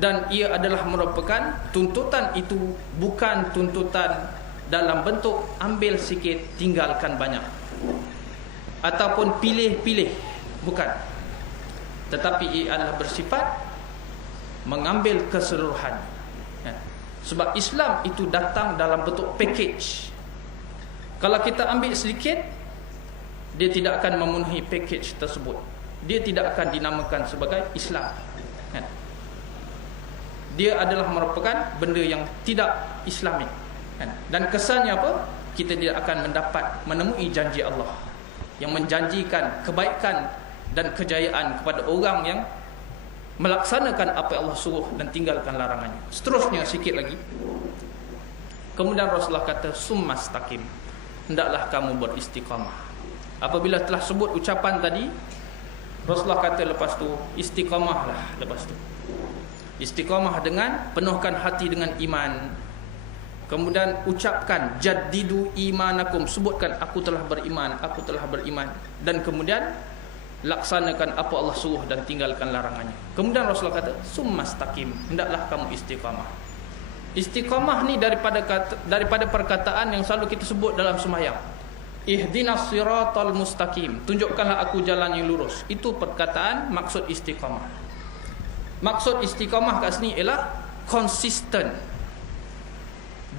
dan ia adalah merupakan tuntutan itu bukan tuntutan dalam bentuk ambil sikit tinggalkan banyak ataupun pilih-pilih, bukan, tetapi ia adalah bersifat mengambil keseluruhan. Sebab Islam itu datang dalam bentuk package. Kalau kita ambil sedikit, dia tidak akan memenuhi package tersebut. Dia tidak akan dinamakan sebagai Islam. Dia adalah merupakan benda yang tidak Islami. Dan kesannya apa? Kita tidak akan menemui janji Allah yang menjanjikan kebaikan dan kejayaan kepada orang yang melaksanakan apa yang Allah suruh dan tinggalkan larangannya. Seterusnya sikit lagi. Kemudian Rasulullah kata summastaqim, hendaklah kamu beristiqamah. Apabila telah sebut ucapan tadi, Rasulullah kata lepas tu istiqamahlah. Lepas tu istiqamah dengan penuhkan hati dengan iman. Kemudian ucapkan jaddidu imanakum, sebutkan aku telah beriman, aku telah beriman. Dan kemudian laksanakan apa Allah suruh dan tinggalkan larangannya. Kemudian Rasulullah kata summastaqim, hendaklah kamu istiqamah. Istiqamah ni daripada perkataan yang selalu kita sebut dalam sembahyang. Ihdinas siratal mustaqim, tunjukkanlah aku jalan yang lurus. Itu perkataan maksud istiqamah. Maksud istiqamah kat sini ialah konsisten,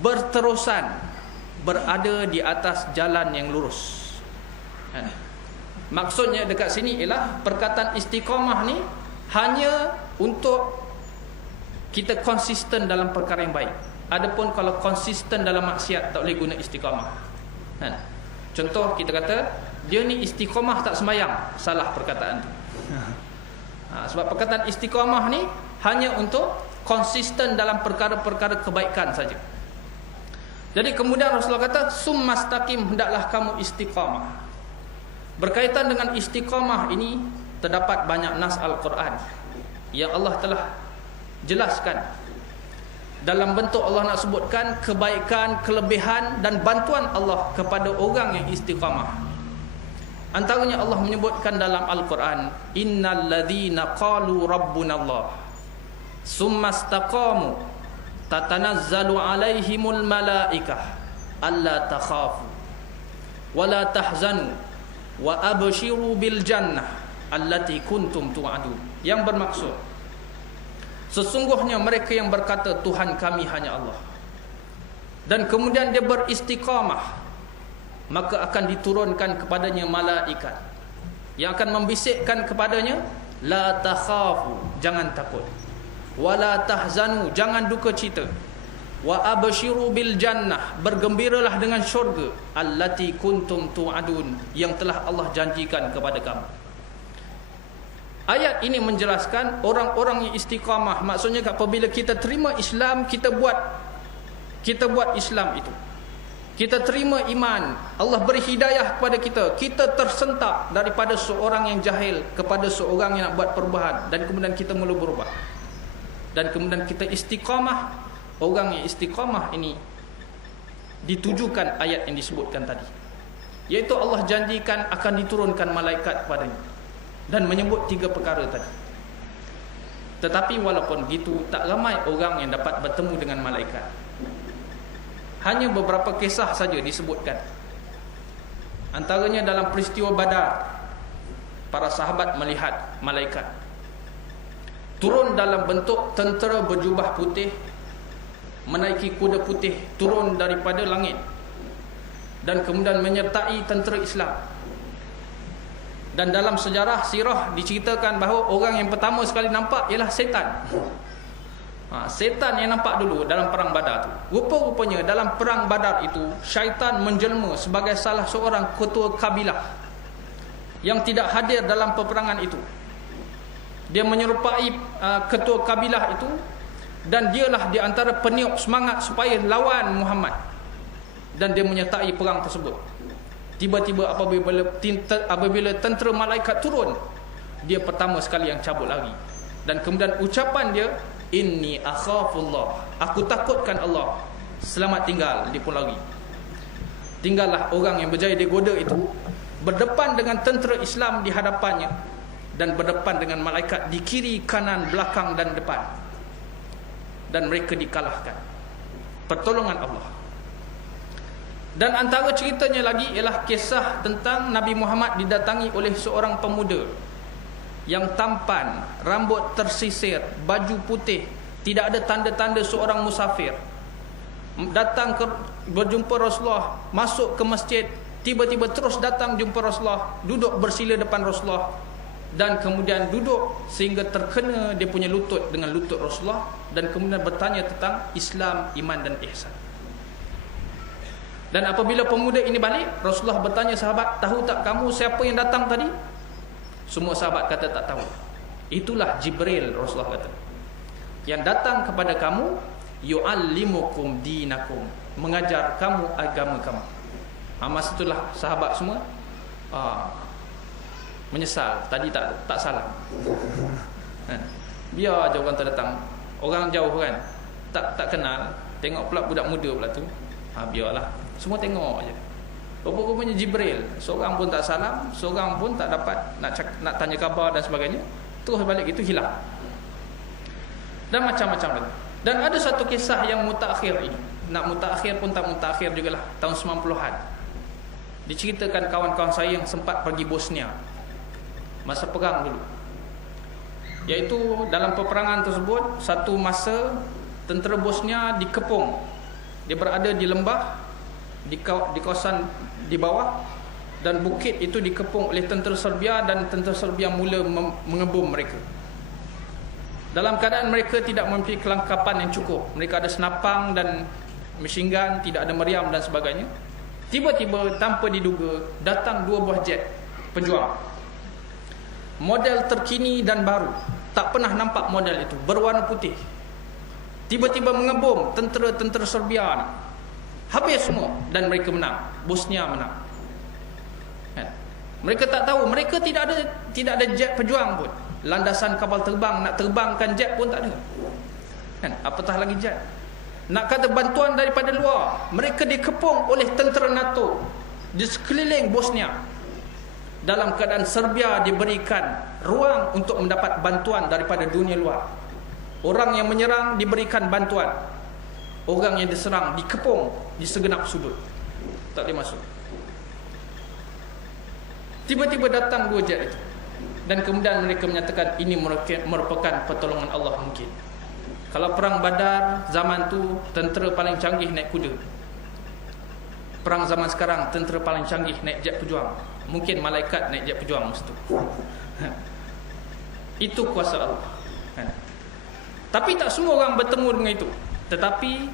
berterusan, berada di atas jalan yang lurus. Maksudnya dekat sini ialah perkataan istiqamah ni hanya untuk kita konsisten dalam perkara yang baik. Adapun kalau konsisten dalam maksiat, tak boleh guna istiqamah. Contoh kita kata dia ni istiqamah tak sembahyang, salah perkataan tu. Sebab perkataan istiqamah ni hanya untuk konsisten dalam perkara-perkara kebaikan saja. Jadi kemudian Rasulullah kata summastaqim, hendaklah kamu istiqamah. Berkaitan dengan istiqamah ini terdapat banyak nas Al-Quran yang Allah telah jelaskan. Dalam bentuk Allah nak sebutkan kebaikan, kelebihan dan bantuan Allah kepada orang yang istiqamah. Antaranya Allah menyebutkan dalam Al-Quran, innal ladzina qalu rabbunallah summastaqamu tatanazzalu alaihimul malaikah alla takhafu wala tahzanu wa abshiru bil jannah allati kuntum tu'adun. Yang bermaksud, sesungguhnya mereka yang berkata Tuhan kami hanya Allah, dan kemudian dia beristiqamah, maka akan diturunkan kepadanya malaikat yang akan membisikkan kepadanya, la takhafu, jangan takut, wala tahzanu, jangan duka cita, wa abshiru bil jannah, bergembiralah dengan syurga, allati kuntum tu'adun, yang telah Allah janjikan kepada kamu. Ayat ini menjelaskan orang-orang yang istiqamah, maksudnya apabila kita terima Islam, kita buat Islam itu, kita terima iman, Allah beri hidayah kepada kita, kita tersentak daripada seorang yang jahil kepada seorang yang nak buat perubahan, dan kemudian kita mula berubah, dan kemudian kita istiqamah. Orang yang istiqamah ini ditujukan ayat yang disebutkan tadi, iaitu Allah janjikan akan diturunkan malaikat kepadanya dan menyebut 3 perkara tadi. Tetapi walaupun begitu, tak ramai orang yang dapat bertemu dengan malaikat. Hanya beberapa kisah saja disebutkan. Antaranya dalam peristiwa Badar, para sahabat melihat malaikat turun dalam bentuk tentera berjubah putih, menaiki kuda putih, turun daripada langit, dan kemudian menyertai tentera Islam. Dan dalam sejarah sirah diceritakan bahawa orang yang pertama sekali nampak ialah setan. Setan yang nampak dulu dalam perang Badar tu. Rupa-rupanya dalam perang Badar itu, syaitan menjelma sebagai salah seorang ketua kabilah yang tidak hadir dalam peperangan itu. Dia menyerupai ketua kabilah itu, dan dialah di antara peniup semangat supaya lawan Muhammad, dan dia menyertai perang tersebut. Tiba-tiba apabila tentera malaikat turun, dia pertama sekali yang cabut lari, dan kemudian ucapan dia, inni akhafullah, aku takutkan Allah, selamat tinggal, dia pun lari. Tinggallah orang yang berjaya digoda itu berdepan dengan tentera Islam di hadapannya, dan berdepan dengan malaikat di kiri, kanan, belakang dan depan. dan mereka dikalahkan. Pertolongan Allah. Dan antara ceritanya lagi ialah kisah tentang Nabi Muhammad didatangi oleh seorang pemuda yang tampan, rambut tersisir, baju putih, tidak ada tanda-tanda seorang musafir. Datang berjumpa Rasulullah, masuk ke masjid, tiba-tiba terus datang jumpa Rasulullah, duduk bersila depan Rasulullah, dan kemudian duduk sehingga terkena dia punya lutut dengan lutut Rasulullah, dan kemudian bertanya tentang Islam, iman dan ihsan. Dan apabila pemuda ini balik, Rasulullah bertanya sahabat, tahu tak kamu siapa yang datang tadi? Semua sahabat kata tak tahu. Itulah Jibril, Rasulullah kata, yang datang kepada kamu, yu'allimukum dinakum, mengajar kamu agama kamu. Masa itulah sahabat semua menyesal, tadi tak salam. Biar aja orang datang, orang jauh kan, tak kenal, tengok pula budak muda pula tu, biarlah, semua tengok aja. Rupa-rupanya Jibril, seorang pun tak salam, seorang pun tak dapat nak tanya khabar dan sebagainya, terus balik itu hilang. Dan macam-macam lagi. Dan ada satu kisah yang mutakhir ini, nak mutakhir pun tak mutakhir jugalah, tahun 90-an. Diceritakan kawan-kawan saya yang sempat pergi Bosnia masa perang dulu. Iaitu dalam peperangan tersebut, satu masa tentera Bosnia dikepung. Dia berada di lembah, di kawasan di bawah, dan bukit itu dikepung oleh tentera Serbia, dan tentera Serbia mula mengebom mereka. Dalam keadaan mereka tidak memiliki kelengkapan yang cukup. Mereka ada senapang dan machine gun, tidak ada meriam dan sebagainya. Tiba-tiba tanpa diduga datang 2 buah jet pejuang, model terkini dan baru, tak pernah nampak model itu, berwarna putih. Tiba-tiba mengebom tentera-tentera Serbia, habis semua, dan mereka menang. Bosnia menang. Mereka tak tahu, mereka tidak ada jet pejuang pun, landasan kapal terbang, nak terbangkan jet pun tak ada kan? Apatah lagi jet. Nak kata bantuan daripada luar, mereka dikepung oleh tentera NATO di sekeliling Bosnia. Dalam keadaan Serbia diberikan ruang untuk mendapat bantuan daripada dunia luar. Orang yang menyerang diberikan bantuan, orang yang diserang dikepung di segenap sudut, tak boleh masuk. Tiba-tiba datang 2 jet itu, dan kemudian mereka menyatakan ini merupakan pertolongan Allah mungkin. Kalau perang Badar zaman tu, tentera paling canggih naik kuda. Perang zaman sekarang, tentera paling canggih naik jet pejuang. Mungkin malaikat naik jet pejuang masa tu. Itu kuasa Allah. Tapi tak semua orang bertemu dengan itu. Tetapi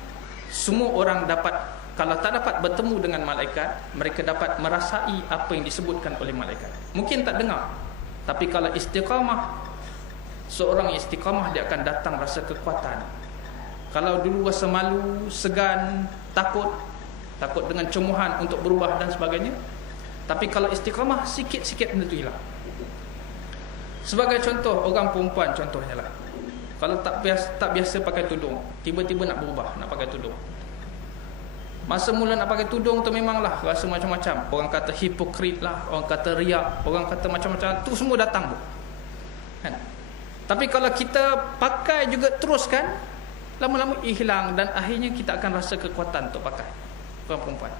semua orang dapat, kalau tak dapat bertemu dengan malaikat, mereka dapat merasai apa yang disebutkan oleh malaikat. Mungkin tak dengar, tapi kalau istiqamah, seorang istiqamah, dia akan datang rasa kekuatan. Kalau dulu rasa malu, segan, takut dengan cemuhan untuk berubah dan sebagainya, tapi kalau istiqamah, sikit-sikit benda itu hilang. Sebagai contoh, orang perempuan contohnya lah, kalau tak biasa pakai tudung, tiba-tiba nak berubah, nak pakai tudung. Masa mula nak pakai tudung tu memanglah rasa macam-macam. Orang kata hipokrit lah, orang kata riak, orang kata macam-macam, tu semua datang kan? Tapi kalau kita pakai juga teruskan, lama-lama hilang, dan akhirnya kita akan rasa kekuatan untuk pakai. Orang perempuan,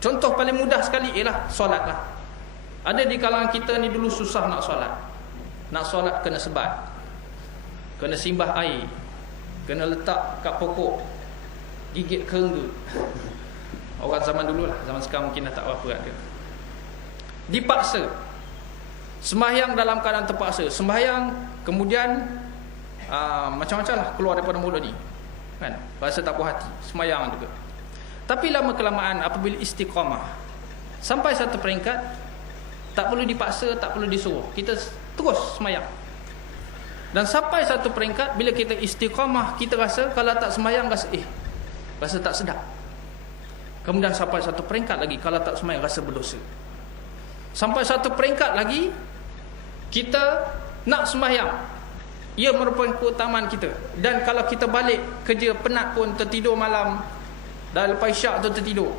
contoh paling mudah sekali ialah solat lah. Ada di kalangan kita ni dulu susah nak solat. Nak solat kena sebat, kena simbah air, kena letak kat pokok, gigit kerengga. Orang zaman dulu lah, zaman sekarang mungkin dah tak apa dia. Dipaksa sembahyang dalam keadaan terpaksa. Sembahyang, kemudian macam-macam lah keluar daripada mulut ni kan? Rasa tak puas hati, sembahyang juga. Tapi lama kelamaan, apabila istiqamah sampai satu peringkat, tak perlu dipaksa, tak perlu disuruh, kita terus sembahyang. Dan sampai satu peringkat, bila kita istiqamah, kita rasa kalau tak sembahyang rasa tak sedap. Kemudian sampai satu peringkat lagi, kalau tak sembahyang rasa berdosa. Sampai satu peringkat lagi, kita nak sembahyang, ia merupakan keutamaan kita. Dan kalau kita balik kerja penat pun, tertidur malam, dah lepas isyak tu tertidur,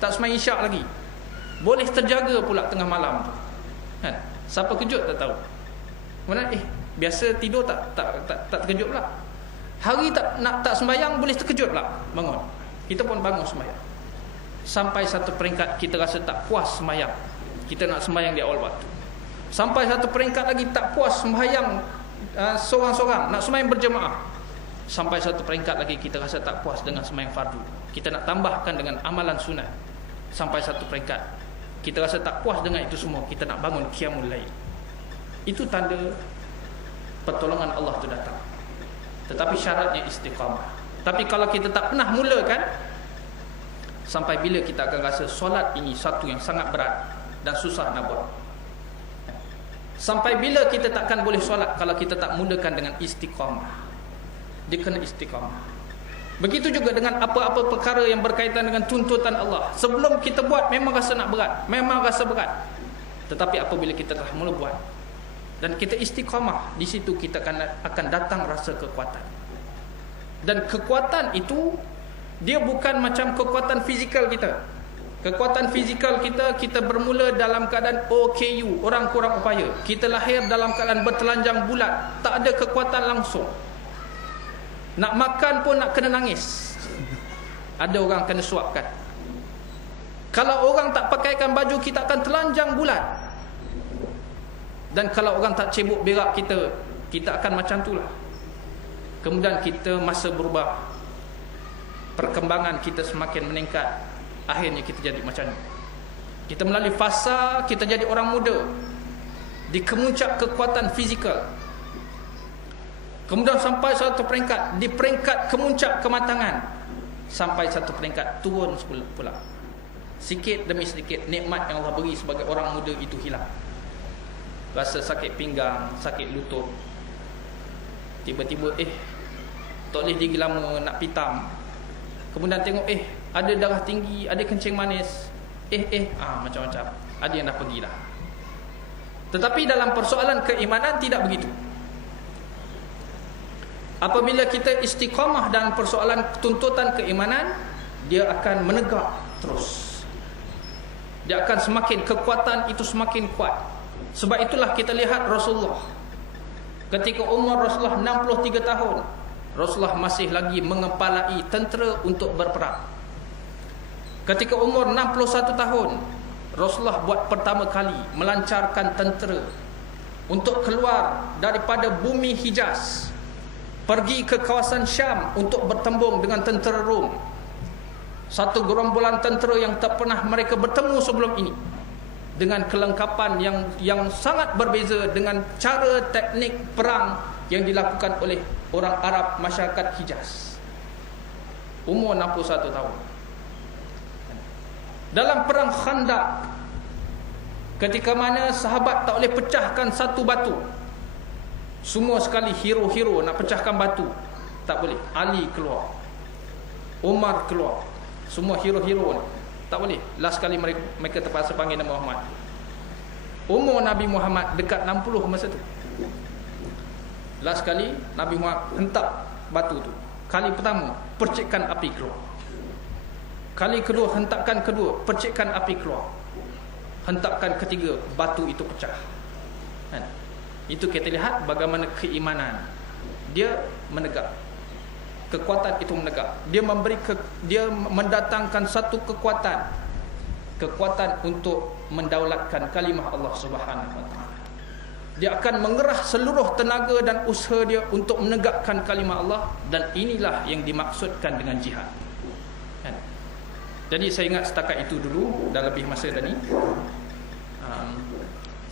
tak sembahyang isyak lagi, boleh terjaga pula tengah malam tu kan? Siapa kejut tak tahu. Mana biasa tidur tak terkejut pula. Hari tak sembahyang boleh terkejut lah bangun. Kita pun bangun sembahyang. Sampai satu peringkat kita rasa tak puas sembahyang. Kita nak sembahyang di awal waktu. Sampai satu peringkat lagi tak puas sembahyang seorang-seorang, nak sembahyang berjemaah. Sampai satu peringkat lagi kita rasa tak puas dengan sembahyang fardu. Kita nak tambahkan dengan amalan sunat. Sampai satu peringkat kita rasa tak puas dengan itu semua, kita nak bangun qiyamul lail. Itu tanda pertolongan Allah tu datang. Tetapi syaratnya istiqamah. Tapi kalau kita tak pernah mulakan, sampai bila kita akan rasa solat ini satu yang sangat berat dan susah nak buat. Sampai bila kita takkan boleh solat kalau kita tak mulakan dengan istiqamah. Dia kena istiqamah. Begitu juga dengan apa-apa perkara yang berkaitan dengan tuntutan Allah. Sebelum kita buat memang rasa nak berat, memang rasa berat. Tetapi apabila kita telah mula buat dan kita istiqamah, di situ kita akan datang rasa kekuatan. Dan kekuatan itu dia bukan macam kekuatan fizikal kita. Kekuatan fizikal kita bermula dalam keadaan OKU, orang kurang upaya. Kita lahir dalam keadaan bertelanjang bulat, tak ada kekuatan langsung. Nak makan pun nak kena nangis. Ada orang kena suapkan. Kalau orang tak pakaikan baju, kita akan telanjang bulat. Dan kalau orang tak cebok berak kita akan macam itulah. Kemudian kita masa berubah, perkembangan kita semakin meningkat, akhirnya kita jadi macam ni. Kita melalui fasa, kita jadi orang muda di kemuncak kekuatan fizikal. Kemudian sampai satu peringkat, di peringkat kemuncak kematangan, sampai satu peringkat turun pula. Sikit demi sedikit nikmat yang Allah beri sebagai orang muda itu hilang. Rasa sakit pinggang, sakit lutut, tiba-tiba tak boleh lagi lama nak pitam. Kemudian tengok ada darah tinggi, ada kencing manis, macam-macam. Ada yang dah pergi dah. Tetapi dalam persoalan keimanan tidak begitu. Apabila kita istiqamah dalam persoalan tuntutan keimanan, dia akan menegak terus. Dia akan semakin, kekuatan itu semakin kuat. Sebab itulah kita lihat Rasulullah, ketika umur Rasulullah 63 tahun, Rasulullah masih lagi mengepalai tentera untuk berperang. Ketika umur 61 tahun, Rasulullah buat pertama kali melancarkan tentera untuk keluar daripada bumi Hijaz, pergi ke kawasan Syam untuk bertembung dengan tentera Rom. Satu gerombolan tentera yang tak pernah mereka bertemu sebelum ini, dengan kelengkapan yang sangat berbeza dengan cara teknik perang yang dilakukan oleh orang Arab masyarakat Hijaz. Umur 61 tahun. Dalam perang Khandaq, ketika mana sahabat tak boleh pecahkan satu batu, semua sekali hero-hero nak pecahkan batu, tak boleh. Ali keluar, Umar keluar, semua hero-hero ni tak boleh. Last kali mereka terpaksa panggil Nabi Muhammad. Umur Nabi Muhammad dekat 60 masa tu. Last kali Nabi Muhammad hentak batu tu. Kali pertama, percikan api keluar. Kali kedua, hentakan kedua, percikan api keluar. Hentakan ketiga, batu itu pecah. Kan? Itu kita lihat bagaimana keimanan dia menegak. Kekuatan itu menegak. Dia mendatangkan satu kekuatan untuk mendaulatkan kalimah Allah Subhanahu wa taala. Dia akan mengerah seluruh tenaga dan usaha dia untuk menegakkan kalimah Allah, dan inilah yang dimaksudkan dengan jihad. Kan? Jadi saya ingat setakat itu dulu, dah lebih masa tadi.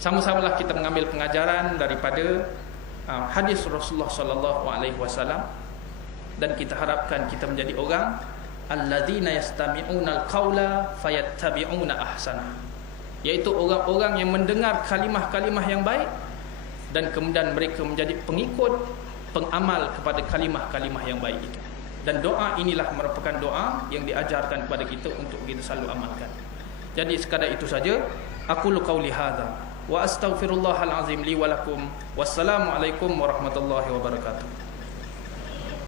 Sama-samalah kita mengambil pengajaran daripada hadis Rasulullah sallallahu alaihi wasallam, dan kita harapkan kita menjadi orang alladzina yastami'una al-qaula fayattabi'una ahsana, iaitu orang-orang yang mendengar kalimah-kalimah yang baik dan kemudian mereka menjadi pengikut, pengamal kepada kalimah-kalimah yang baik itu. Dan doa inilah merupakan doa yang diajarkan kepada kita untuk kita selalu amalkan. Jadi sekadar itu saja. Aqulu qauli hadza wa astaghfirullahal azim li wa lakum. Wassalamualaikum warahmatullahi wabarakatuh.